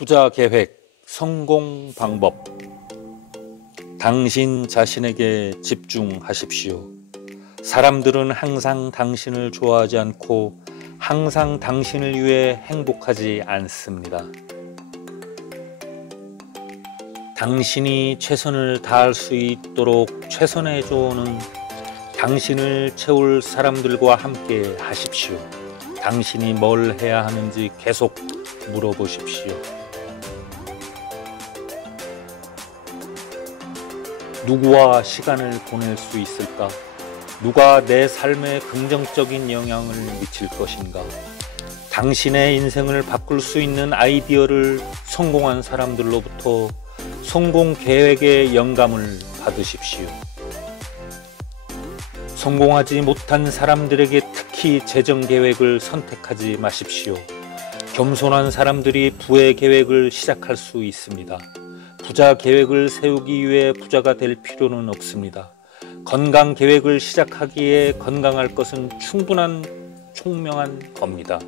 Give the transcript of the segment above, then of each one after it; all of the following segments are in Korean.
부자 계획, 성공 방법. 당신 자신에게 집중하십시오. 사람들은 항상 당신을 좋아하지 않고 항상 당신을 위해 행복하지 않습니다. 당신이 최선을 다할 수 있도록 최선의 조언은 당신을 채울 사람들과 함께 하십시오. 당신이 뭘 해야 하는지 계속 물어보십시오. 누구와 시간을 보낼 수 있을까? 누가 내 삶에 긍정적인 영향을 미칠 것인가? 당신의 인생을 바꿀 수 있는 아이디어를 성공한 사람들로부터 성공 계획의 영감을 받으십시오. 성공하지 못한 사람들에게 특히 재정 계획을 선택하지 마십시오. 겸손한 사람들이 부의 계획을 시작할 수 있습니다. 부자 계획을 세우기 위해 부자가 될 필요는 없습니다. 건강 계획을 시작하기에 건강할 것은 충분한 총명한 겁니다.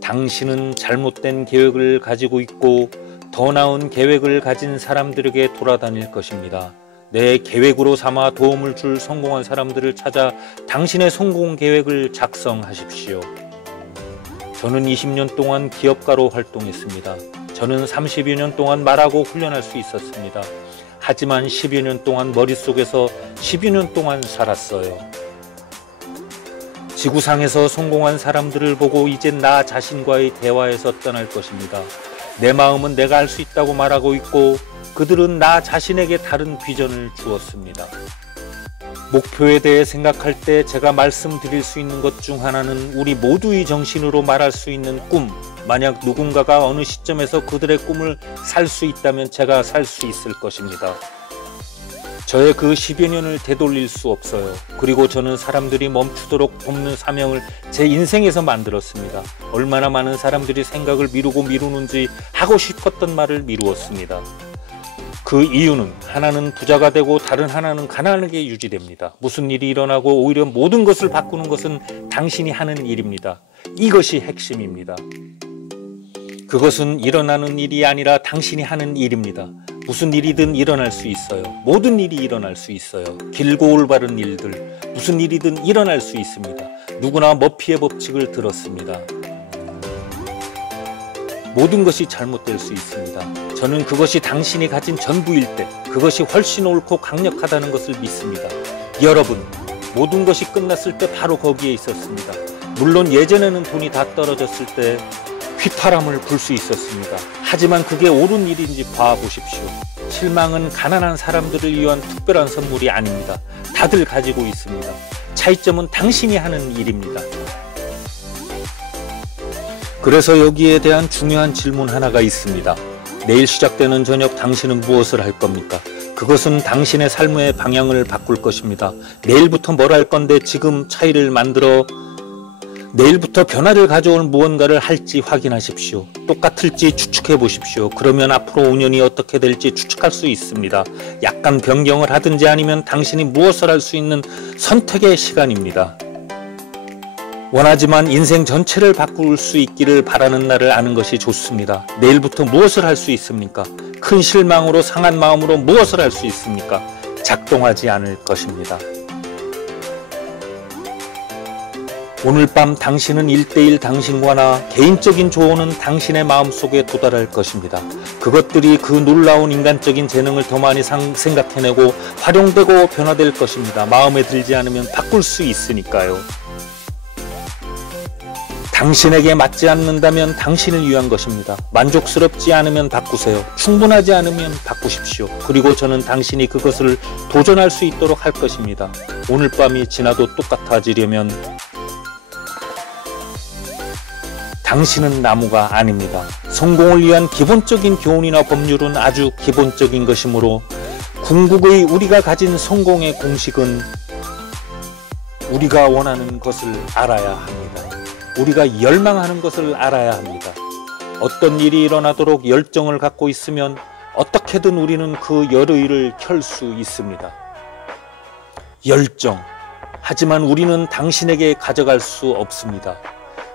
당신은 잘못된 계획을 가지고 있고 더 나은 계획을 가진 사람들에게 돌아다닐 것입니다. 내 계획으로 삼아 도움을 줄 성공한 사람들을 찾아 당신의 성공 계획을 작성하십시오. 저는 20년 동안 기업가로 활동했습니다. 저는 30여 년 동안 말하고 훈련할 수 있었습니다. 하지만 10여 년 동안 머릿속에서 10여 년 동안 살았어요. 지구상에서 성공한 사람들을 보고 이젠 나 자신과의 대화에서 떠날 것입니다. 내 마음은 내가 할 수 있다고 말하고 있고 그들은 나 자신에게 다른 비전을 주었습니다. 목표에 대해 생각할 때 제가 말씀드릴 수 있는 것 중 하나는 우리 모두의 정신으로 말할 수 있는 꿈. 만약 누군가가 어느 시점에서 그들의 꿈을 살 수 있다면 제가 살 수 있을 것입니다. 저의 그 10여 년을 되돌릴 수 없어요. 그리고 저는 사람들이 멈추도록 돕는 사명을 제 인생에서 만들었습니다. 얼마나 많은 사람들이 생각을 미루는지 하고 싶었던 말을 미루었습니다. 그 이유는 하나는 부자가 되고 다른 하나는 가난하게 유지됩니다. 무슨 일이 일어나고 오히려 모든 것을 바꾸는 것은 당신이 하는 일입니다. 이것이 핵심입니다. 그것은 일어나는 일이 아니라 당신이 하는 일입니다. 무슨 일이든 일어날 수 있어요. 모든 일이 일어날 수 있어요. 길고 올바른 일들, 무슨 일이든 일어날 수 있습니다. 누구나 머피의 법칙을 들었습니다. 모든 것이 잘못될 수 있습니다. 저는 그것이 당신이 가진 전부일 때 그것이 훨씬 옳고 강력하다는 것을 믿습니다. 여러분, 모든 것이 끝났을 때 바로 거기에 있었습니다. 물론 예전에는 돈이 다 떨어졌을 때 휘파람을 불 수 있었습니다. 하지만 그게 옳은 일인지 봐보십시오. 실망은 가난한 사람들을 위한 특별한 선물이 아닙니다. 다들 가지고 있습니다. 차이점은 당신이 하는 일입니다. 그래서 여기에 대한 중요한 질문 하나가 있습니다. 내일 시작되는 저녁 당신은 무엇을 할 겁니까? 그것은 당신의 삶의 방향을 바꿀 것입니다. 내일부터 뭘 할 건데 지금 차이를 만들어 내일부터 변화를 가져올 무언가를 할지 확인하십시오. 똑같을지 추측해 보십시오. 그러면 앞으로 5년이 어떻게 될지 추측할 수 있습니다. 약간 변경을 하든지 아니면 당신이 무엇을 할 수 있는 선택의 시간입니다. 원하지만 인생 전체를 바꿀 수 있기를 바라는 날을 아는 것이 좋습니다. 내일부터 무엇을 할 수 있습니까? 큰 실망으로 상한 마음으로 무엇을 할 수 있습니까? 작동하지 않을 것입니다. 오늘 밤 당신은 1대1 당신과 나 개인적인 조언은 당신의 마음속에 도달할 것입니다. 그것들이 그 놀라운 인간적인 재능을 더 많이 생각해내고 활용되고 변화될 것입니다. 마음에 들지 않으면 바꿀 수 있으니까요. 당신에게 맞지 않는다면 당신을 위한 것입니다. 만족스럽지 않으면 바꾸세요. 충분하지 않으면 바꾸십시오. 그리고 저는 당신이 그것을 도전할 수 있도록 할 것입니다. 오늘 밤이 지나도 똑같아지려면 당신은 나무가 아닙니다. 성공을 위한 기본적인 교훈이나 법률은 아주 기본적인 것이므로 궁극의 우리가 가진 성공의 공식은 우리가 원하는 것을 알아야 합니다. 우리가 열망하는 것을 알아야 합니다. 어떤 일이 일어나도록 열정을 갖고 있으면 어떻게든 우리는 그 열의를 켤 수 있습니다. 열정. 하지만 우리는 당신에게 가져갈 수 없습니다.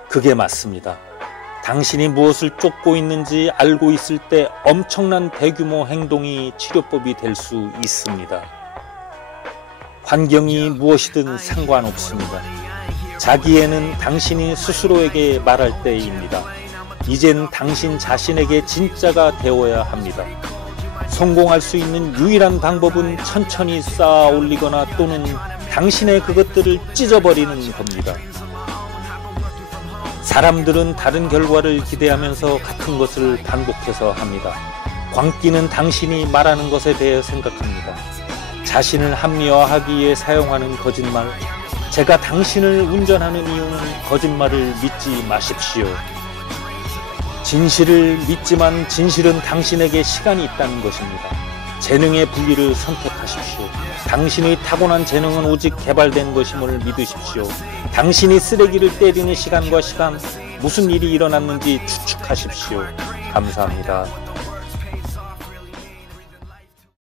그게 맞습니다. 당신이 무엇을 쫓고 있는지 알고 있을 때 엄청난 대규모 행동이 치료법이 될 수 있습니다. 환경이 무엇이든 상관없습니다. 자기애는 당신이 스스로에게 말할 때입니다. 이젠 당신 자신에게 진짜가 되어야 합니다. 성공할 수 있는 유일한 방법은 천천히 쌓아 올리거나 또는 당신의 그것들을 찢어버리는 겁니다. 사람들은 다른 결과를 기대하면서 같은 것을 반복해서 합니다. 광기는 당신이 말하는 것에 대해 생각합니다. 자신을 합리화하기 위해 사용하는 거짓말. 제가 당신을 운전하는 이유는 거짓말을 믿지 마십시오. 진실을 믿지만 진실은 당신에게 시간이 있다는 것입니다. 재능의 분리를 선택하십시오. 당신의 타고난 재능은 오직 개발된 것임을 믿으십시오. 당신이 쓰레기를 때리는 시간과 시간, 무슨 일이 일어났는지 추측하십시오. 감사합니다.